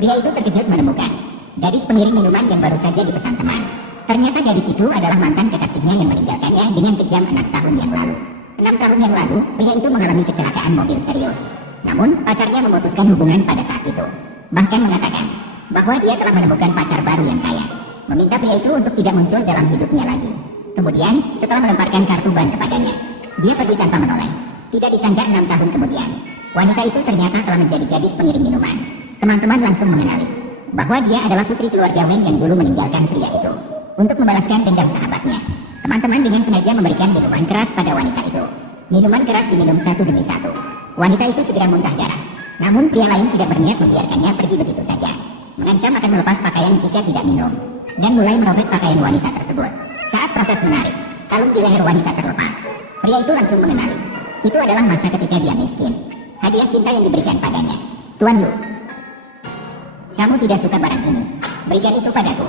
Pria itu terkejut menemukan gadis pengiring minuman yang baru saja dipesan teman. Ternyata gadis itu adalah mantan kekasihnya yang meninggalkannya dengan kejam 6 tahun yang lalu. 6 tahun yang lalu, pria itu mengalami kecelakaan mobil serius. Namun, pacarnya memutuskan hubungan pada saat itu. Bahkan mengatakan bahwa dia telah menemukan pacar baru yang kaya. Meminta pria itu untuk tidak muncul dalam hidupnya lagi. Kemudian, setelah melemparkan kartu ban kepadanya, dia pergi tanpa menoleh. Tidak disangka 6 tahun kemudian, wanita itu ternyata telah menjadi gadis pengiring minuman. Teman-teman langsung mengenali bahwa dia adalah putri keluarga Wen yang dulu meninggalkan pria itu. Untuk membalaskan dendam sahabatnya, teman-teman dengan sengaja memberikan minuman keras pada wanita itu. Minuman keras diminum satu demi satu. Wanita itu segera muntah darah. Namun pria lain tidak berniat membiarkannya pergi begitu saja. Mengancam akan melepas pakaian jika tidak minum, dan mulai merobek pakaian wanita tersebut. Saat proses menarik, kalung di leher wanita terlepas. Pria itu langsung mengenali. Itu adalah masa ketika dia miskin. Hadiah cinta yang diberikan padanya. Tuan Lu, kamu tidak suka barang ini. Berikan itu padaku.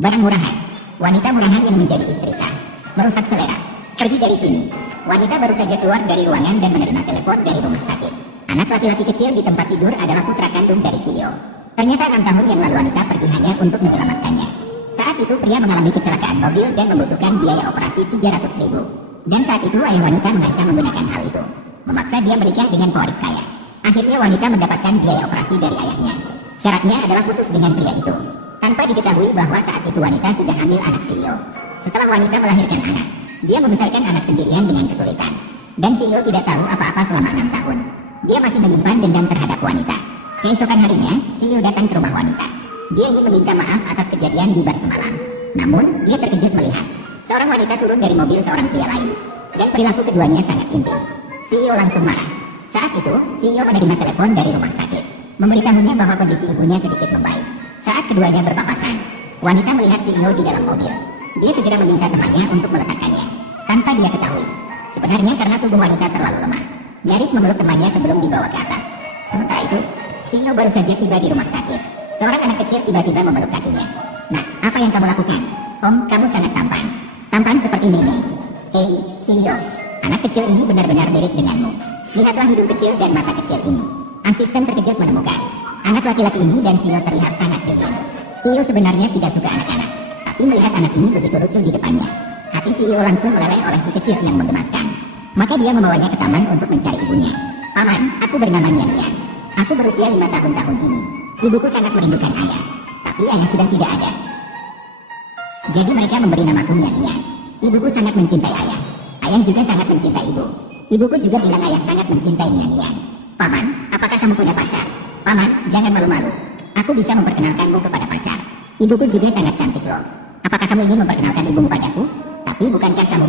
Barang murahan. Wanita murahan yang menjadi istri sah. Merusak selera. Pergi dari sini. Wanita baru saja keluar dari ruangan dan menerima telepon dari rumah sakit. Anak laki-laki kecil di tempat tidur adalah putra kandung dari CEO. Ternyata 6 tahun yang lalu wanita pergi hanya untuk menyelamatkannya. Saat itu pria mengalami kecelakaan mobil dan membutuhkan biaya operasi 300.000. Dan saat itu ayah wanita mengancam menggunakan hal itu. Memaksa dia menikah dengan pewaris kaya. Akhirnya wanita mendapatkan biaya operasi dari ayahnya. Syaratnya adalah putus dengan pria itu. Tanpa diketahui bahwa saat itu wanita sudah hamil anak CEO. Setelah wanita melahirkan anak, dia membesarkan anak sendirian dengan kesulitan. Dan CEO tidak tahu apa-apa selama 6 tahun. Dia masih menyimpan dendam terhadap wanita. Keesokan harinya, CEO datang ke rumah wanita. Dia ingin meminta maaf atas kejadian di bar semalam. Namun, dia terkejut melihat seorang wanita turun dari mobil seorang pria lain. Dan perilaku keduanya sangat intim. CEO langsung marah. Saat itu, CEO menerima telepon dari rumah sakit, memberitahunya bahwa kondisi ibunya sedikit membaik. Saat keduanya berpapasan, wanita melihat CEO di dalam mobil. Dia segera meminta temannya untuk meletakkannya. Tanpa dia ketahui, sebenarnya karena tubuh wanita terlalu lemah, nyaris memeluk temannya sebelum dibawa ke atas. Sementara itu, CEO baru saja tiba di rumah sakit. Seorang anak kecil tiba-tiba memeluk kakinya. Nah, apa yang kamu lakukan? Om, kamu sangat tampan. Tampan seperti Nene. Hei, CEO. Anak kecil ini benar-benar mirip denganmu. Lihatlah hidung kecil dan mata kecil ini. Asisten terkejut menemukan anak laki-laki ini dan CEO terlihat sangat dingin. CEO sebenarnya tidak suka anak-anak, tapi melihat anak ini begitu lucu di depannya, hati CEO langsung meleleh oleh si kecil yang menggemaskan. Maka dia membawanya ke taman untuk mencari ibunya. Paman, aku bernama Nian Nian. Aku berusia 5 tahun ini. Ibuku sangat merindukan ayah, tapi ayah sudah tidak ada. Jadi mereka memberi namaku Nian Nian. Ibuku sangat mencintai ayah. Ayah juga sangat mencintai ibu. Ibuku juga bilang ayah sangat mencintai Nian Nian. Paman, apakah kamu punya pacar? Paman, jangan malu-malu. Aku bisa memperkenalkanmu kepada pacar. Ibuku juga sangat cantik loh. Apakah kamu ingin memperkenalkan ibumu padaku? Tapi bukankah kamu bilang